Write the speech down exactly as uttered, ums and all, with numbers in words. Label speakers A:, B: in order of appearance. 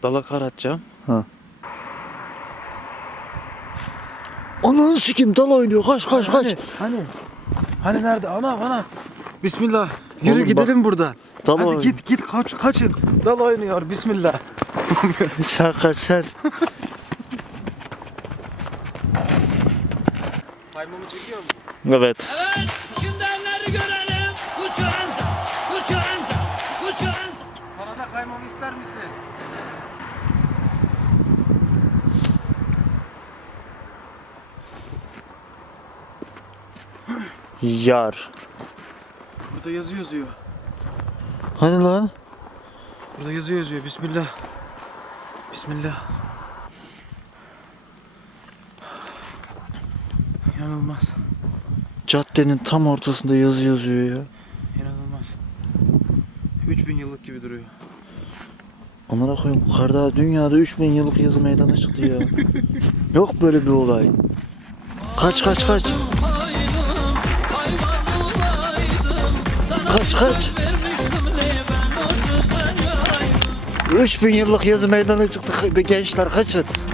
A: Dala kar atacağım.
B: Ha. Ananı sikeyim, dal oynuyor. Kaç kaç kaç.
A: Hani? Hani? Hani nerede? Ana ana. Bismillah. Yürü
B: Oğlum
A: gidelim
B: bak,
A: buradan.
B: dal
A: Hadi
B: oynuyor.
A: git git kaç kaçın. Dal oynuyor. Bismillah.
B: Sen kaç sen.
A: Kaymamı çekiyor mu?
B: Evet.
C: Evet, şimdi elleri görelim. Kuçuransa, kuçuransa, kuçuransa.
A: Sana da kaymamı ister misin?
B: Yar.
A: Burada yazı yazıyor.
B: Hani lan?
A: Burada yazı yazıyor. Bismillah. Bismillah. İnanılmaz.
B: Caddenin tam ortasında yazı yazıyor ya.
A: İnanılmaz. üç bin yıllık gibi duruyor.
B: Amına koyayım, karda dünyada üç bin yıllık yazı meydana çıktı ya. Yok böyle bir olay. Kaç kaç kaç. Kaç kaç. üç bin yıllık yazı meydana çıktı gençler, kaçın.